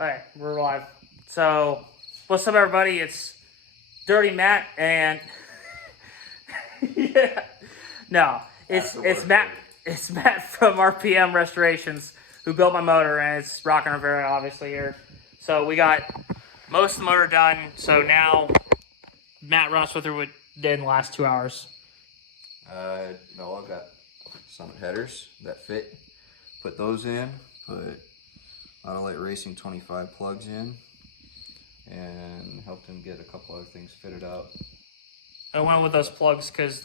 Alright, we're live. So, what's up, everybody? It's Dirty Matt and yeah, no, it's Matt. It's Matt from RPM Restorations who built my motor, and it's rocking Rivera, obviously here. So we got most of the motor done. So now Matt runs with what did in the last 2 hours. No, I've got some headers that fit. Put those in. Put Autolite Racing 25 plugs in, and helped him get a couple other things fitted out. I went with those plugs because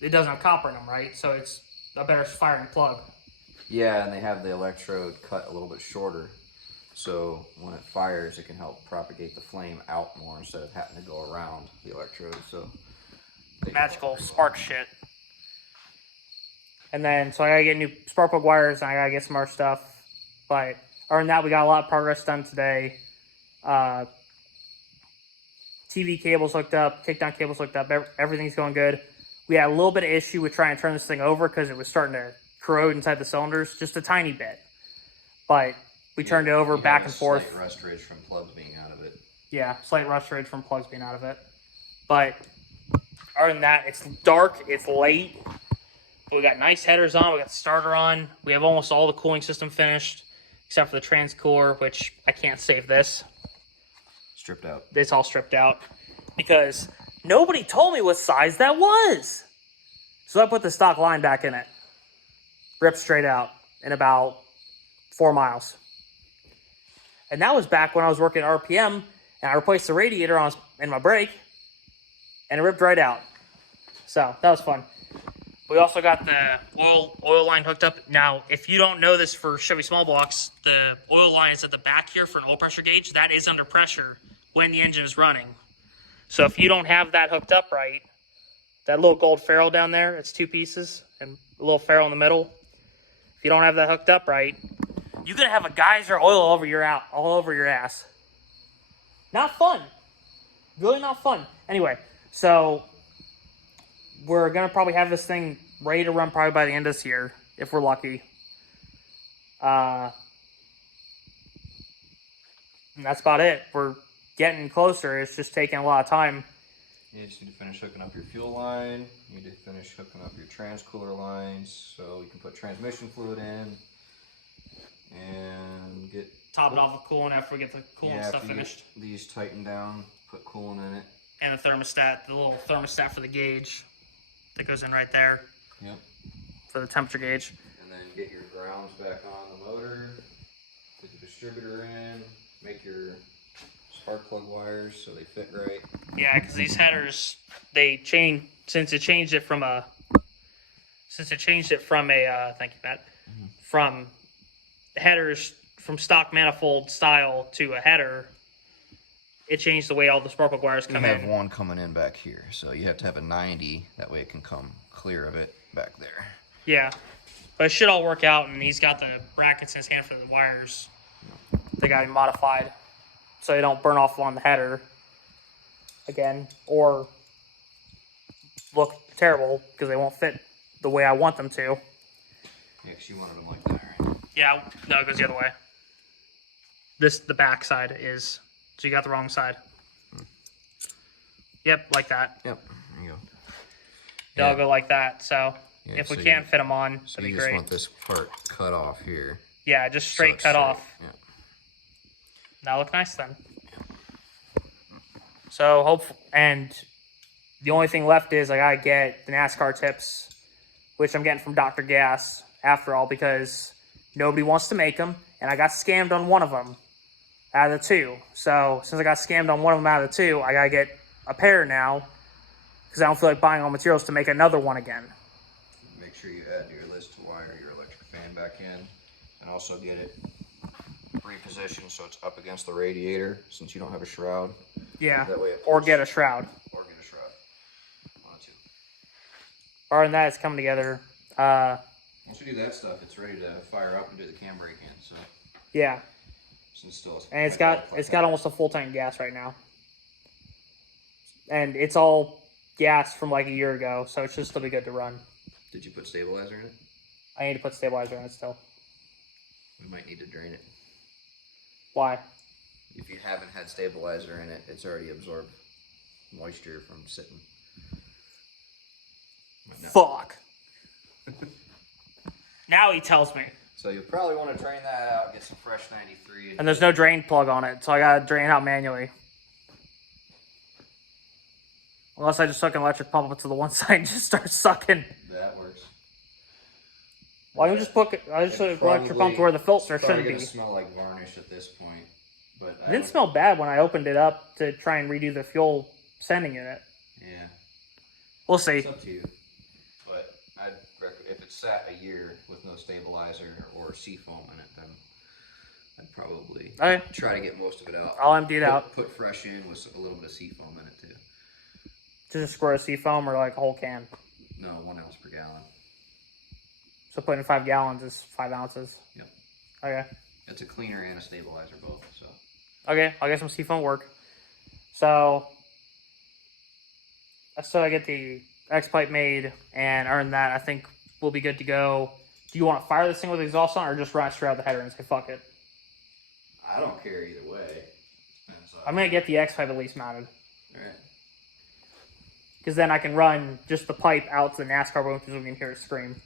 it doesn't have copper in them, right? So it's a better firing plug. Yeah, and they have the electrode cut a little bit shorter, so when it fires, it can help propagate the flame out more instead of having to go around the electrode. So magical spark shit. And then, so I gotta get new spark plug wires, and I gotta get some more stuff. But other than that, we got a lot of progress done today. TV cables hooked up, kickdown cables hooked up, everything's going good. We had a little bit of issue with trying to turn this thing over because it was starting to corrode inside the cylinders, just a tiny bit. But we turned it over back and forth. Slight rust rage from plugs being out of it. Yeah, slight rust rage from plugs being out of it. But other than that, it's dark, it's late. We got nice headers on, we got the starter on. We have almost all the cooling system finished, except for the transcooler, which I can't save this. Stripped out. It's all stripped out because nobody told me what size that was. So I put the stock line back in it. Ripped straight out in about 4 miles. And that was back when I was working at RPM, and I replaced the radiator in my brake, and it ripped right out. So that was fun. We also got the oil line hooked up. Now, if you don't know this for Chevy small blocks, the oil line is at the back here for an oil pressure gauge. That is under pressure when the engine is running. So if you don't have that hooked up right, that little gold ferrule down there, it's 2 pieces and a little ferrule in the middle. If you don't have that hooked up right, you're gonna have a geyser oil all over your ass. Not fun. Really not fun. Anyway, so we're going to probably have this thing ready to run probably by the end of this year, if we're lucky. And that's about it. We're getting closer. It's just taking a lot of time. You just need to finish hooking up your fuel line. You need to finish hooking up your transcooler lines so you can put transmission fluid in and get... Top it off with coolant after we get the coolant stuff finished. These tightened down, put coolant in it. And the thermostat, the little thermostat for the gauge that goes in right there. Yep. For the temperature gauge. And then get your grounds back on the motor, put the distributor in, make your spark plug wires so they fit right. Yeah, because these headers, they change, since it changed it from a, thank you, Matt, from headers from stock manifold style to a header, it changed the way all the spark plug wires come in. You have one coming in back here, so you have to have a 90. That way it can come clear of it back there. Yeah, but it should all work out, and he's got the brackets in his hand for the wires. They got him modified so they don't burn off on the header again, or look terrible because they won't fit the way I want them to. Yeah, because you wanted them like that, right? Yeah, no, it goes the other way. The back side is... So you got the wrong side. Yep, like that. Yep, there you go. They'll go like that. So if we can't fit them on, so that'd be you great. just want this part cut off here. Yeah, just straight cut off. Yeah. That'll look nice then. So and the only thing left is I gotta get the NASCAR tips, which I'm getting from Dr. Gas after all because nobody wants to make them, and I got scammed on one of them. Out of the 2. So since I got scammed on one of them out of the 2, I gotta get a pair now because I don't feel like buying all materials to make another one again. Make sure you add to your list to wire your electric fan back in, and also get it repositioned so it's up against the radiator since you don't have a shroud. Yeah, that way or get a shroud. Or get a shroud. One or two. Other than that, it's coming together. Once we do that stuff, it's ready to fire up and do the cam brake in. So yeah. And it's got almost a full tank of gas right now. And it's all gas from like a year ago, so it's just still be good to run. Did you put stabilizer in it? I need to put stabilizer in it still. We might need to drain it. Why? if you haven't had stabilizer in it, it's already absorbed moisture from sitting. No. Fuck. Now he tells me. So you'll probably want to drain that out, get some fresh 93. And there's no drain plug on it, so I gotta drain out manually. Unless I just hook an electric pump up to the one side and just start sucking. That works. Why don't you just hook an electric pump to where the filter It's shouldn't probably be? gonna smell like varnish at this point. But It didn't smell bad when I opened it up to try and redo the fuel sending unit. Yeah. We'll see. It's up to you. But I'd recommend, if it's sat a year with no stabilizer or seafoam in it, then I'd probably try to get most of it out. I'll empty it out. Put fresh in with a little bit of seafoam in it too. Just a squirt of seafoam or like a whole can? No, 1 ounce per gallon. So putting 5 gallons is 5 ounces? Yep. Okay. It's a cleaner and a stabilizer both, so. Okay, I'll get some seafoam work. So I get the X-pipe made and earn that. I think we'll be good to go. Do you want to fire this thing with exhaust on or just run it straight out the header and say fuck it? I don't care either way. I'm going to get the X-pipe at least mounted. Alright. Because then I can run just the pipe out to the NASCAR boom because we can hear it scream.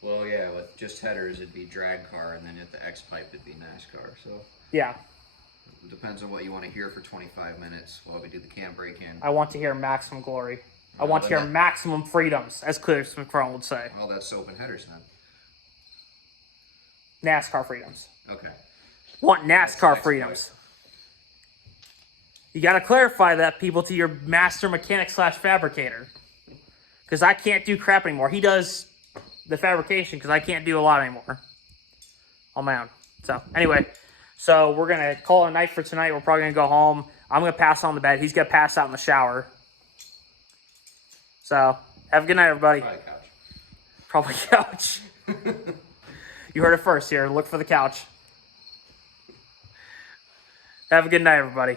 Well, yeah, with just headers, it'd be drag car, and then at the X-pipe, it'd be NASCAR, so. Yeah. It depends on what you want to hear for 25 minutes while we do the cam break-in. I want to hear maximum glory. I want to hear maximum freedoms, as Cliff McFarland would say. Well, that's open headers then. NASCAR freedoms. Okay. Want NASCAR freedoms. You got to clarify that, people, to your master mechanic / fabricator. Because I can't do crap anymore. He does the fabrication because I can't do a lot anymore on my own. So, anyway. So, we're going to call it a night for tonight. We're probably going to go home. I'm going to pass on the bed. He's going to pass out in the shower. So, have a good night, everybody. Probably couch. Probably couch. You heard it first here. Look for the couch. Have a good night, everybody.